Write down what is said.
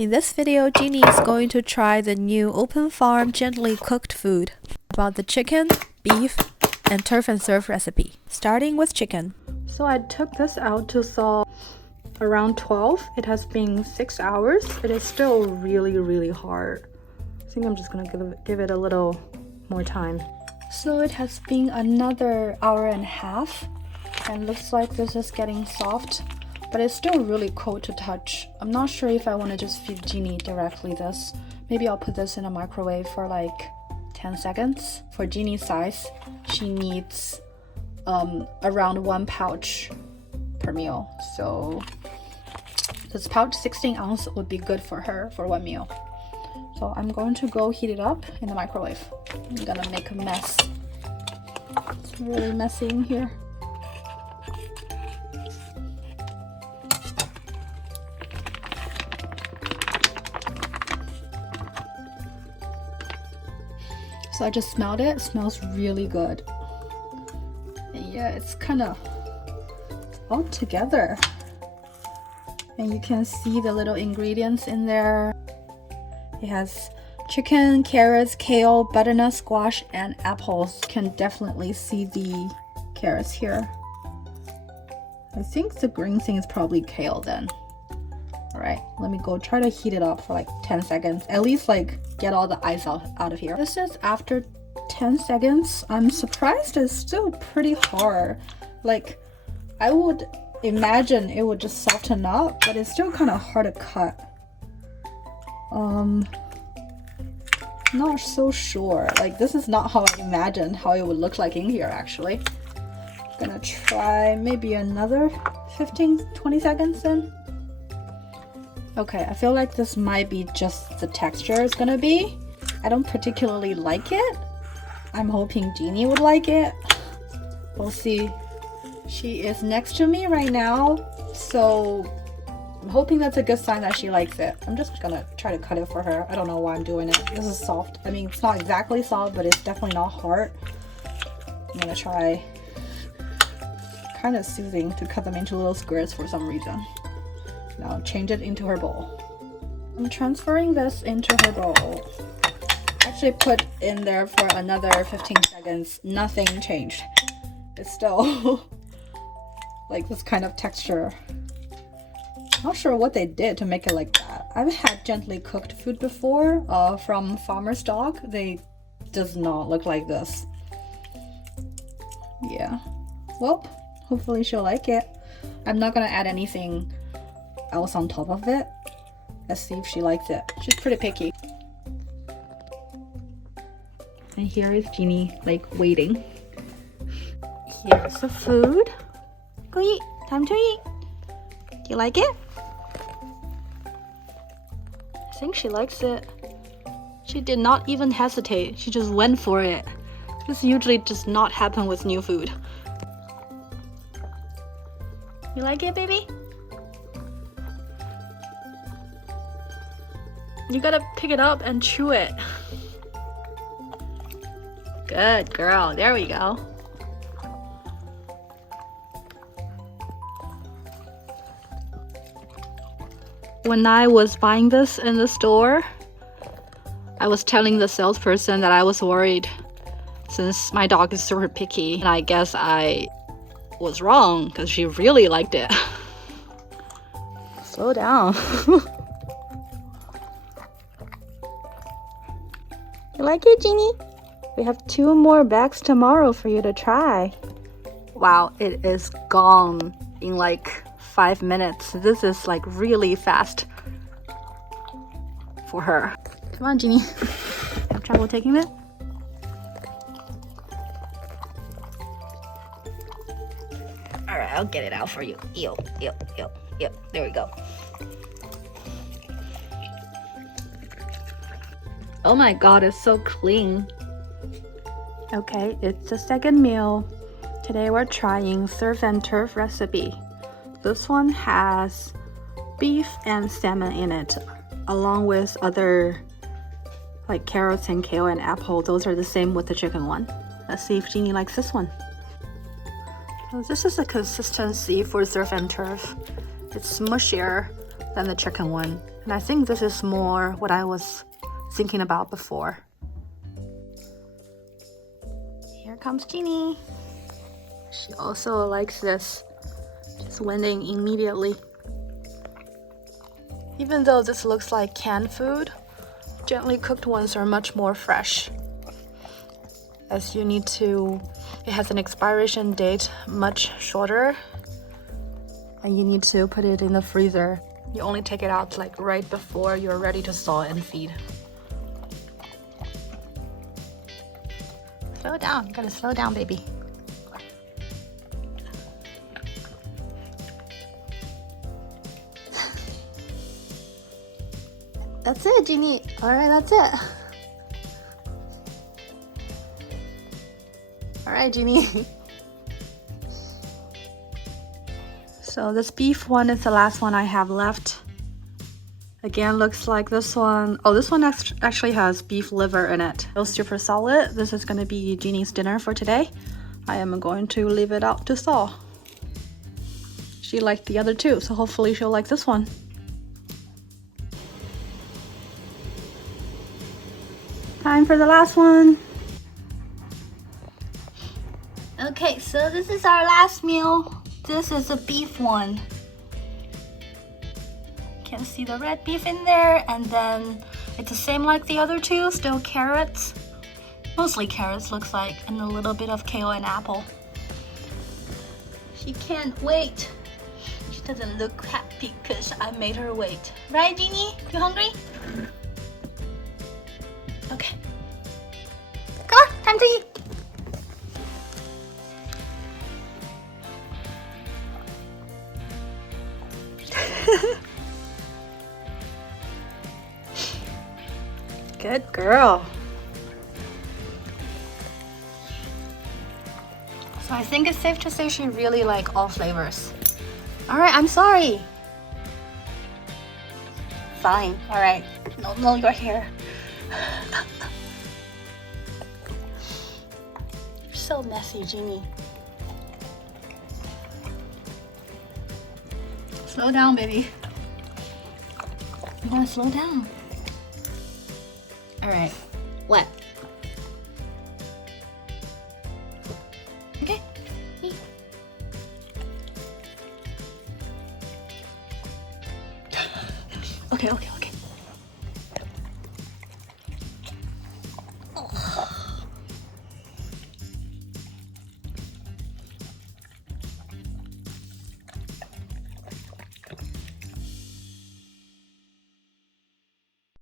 In this video, Genie is going to try the new open farm gently cooked food about the chicken, beef, and turf and serve recipe. Starting with chicken. So I took this out to thaw around 12. It has been 6 hours. It is still really hard. I think I'm just gonna give it a little more time. So it has been another hour and a half and looks like this is getting soft, but it's still really cold to touch. I'm not sure if I want to just feed Genie directly this. Maybe I'll put this in a microwave for like 10 seconds. For Genie's size, she needs around 1 pouch per meal. So this pouch 16 ounce would be good for her for 1 meal. So I'm going to go heat it up in the microwave. I'm gonna make a mess. It's really messy in here. So I just smelled it. It smells really good. And yeah, it's kind of all together. And you can see the little ingredients in there. It has chicken, carrots, kale, butternut squash, and apples. You can definitely see the carrots here. I think the green thing is probably kale then. Alright, let me go try to heat it up for like 10 seconds. At least like get all the ice out of here. This is after 10 seconds. I'm surprised it's still pretty hard. Like, I would imagine it would just soften up, but it's still kind of hard to cut. Not so sure. Like, this is not how I imagined how it would look like in here actually. Gonna try maybe another 15-20 seconds then. Okay, I feel like this might be just the texture it's gonna be. I don't particularly like it. I'm hoping Genie would like it. We'll see. She is next to me right now, so I'm hoping that's a good sign that she likes it. I'm just gonna try to cut it for her. I don't know why I'm doing it. This is soft. I mean, it's not exactly soft, but it's definitely not hard. I'm gonna try kind of soothing to cut them into little squares for some reason. Now change it into her bowl. I'm transferring this into her bowl. Actually put in there for another 15 seconds. Nothing changed. It's still like this kind of texture. Not sure what they did to make it like that. I've had gently cooked food before from farmer's dog. They does not look like this. Yeah. Well, hopefully she'll like it. I'm not gonna add anything else on top of it. Let's see if she likes it. She's pretty picky. And here is Genie, like, waiting. Here's the food. Go eat. Time to eat. Do you like it? I think she likes it. She did not even hesitate. She just went for it. This usually does not happen with new food. You like it, baby? You gotta pick it up and chew it. Good girl. There we go. When I was buying this in the store, I was telling the salesperson that I was worried since my dog is super picky, and I guess I was wrong because she really liked it. Slow down. You like it, Genie? We have 2 more bags tomorrow for you to try. Wow, it is gone in like 5 minutes. This is like really fast for her. Come on, Genie. Have trouble taking it? Alright, I'll get it out for you. Ew. There we go. Oh my god, it's so clean. Okay, it's the second meal. Today we're trying surf and turf recipe. This one has beef and salmon in it, along with other like carrots and kale and apple. Those are the same with the chicken one. Let's see if Genie likes this one. So this is the consistency for surf and turf. It's smushier than the chicken one. And I think this is more what I was thinking about before. Here comes Genie. She also likes this. Just winning immediately. Even though this looks like canned food, gently cooked ones are much more fresh. As you need to, it has an expiration date much shorter, and you need to put it in the freezer. You only take it out like right before you're ready to thaw and feed. Slow down, you gotta slow down, baby. That's it, Genie. All right, that's it. All right, Genie. So this beef one is the last one I have left. Again, looks like this one. Oh, this one actually has beef liver in it. It's super solid. This is going to be Genie's dinner for today. I am going to leave it out to thaw. She liked the other two, so hopefully she'll like this one. Time for the last one. Okay, so this is our last meal. This is a beef one. Can see the red beef in there, and then it's the same like the other two, still carrots. Mostly carrots looks like, and a little bit of kale and apple. She can't wait. She doesn't look happy because I made her wait. Right, Genie? You hungry? Okay. Come on, time to eat. Good girl. So I think it's safe to say she really likes all flavors. All right, I'm sorry. Fine. All right. No, your hair. You're so messy, Genie. Slow down, baby. You gotta slow down. All right. What?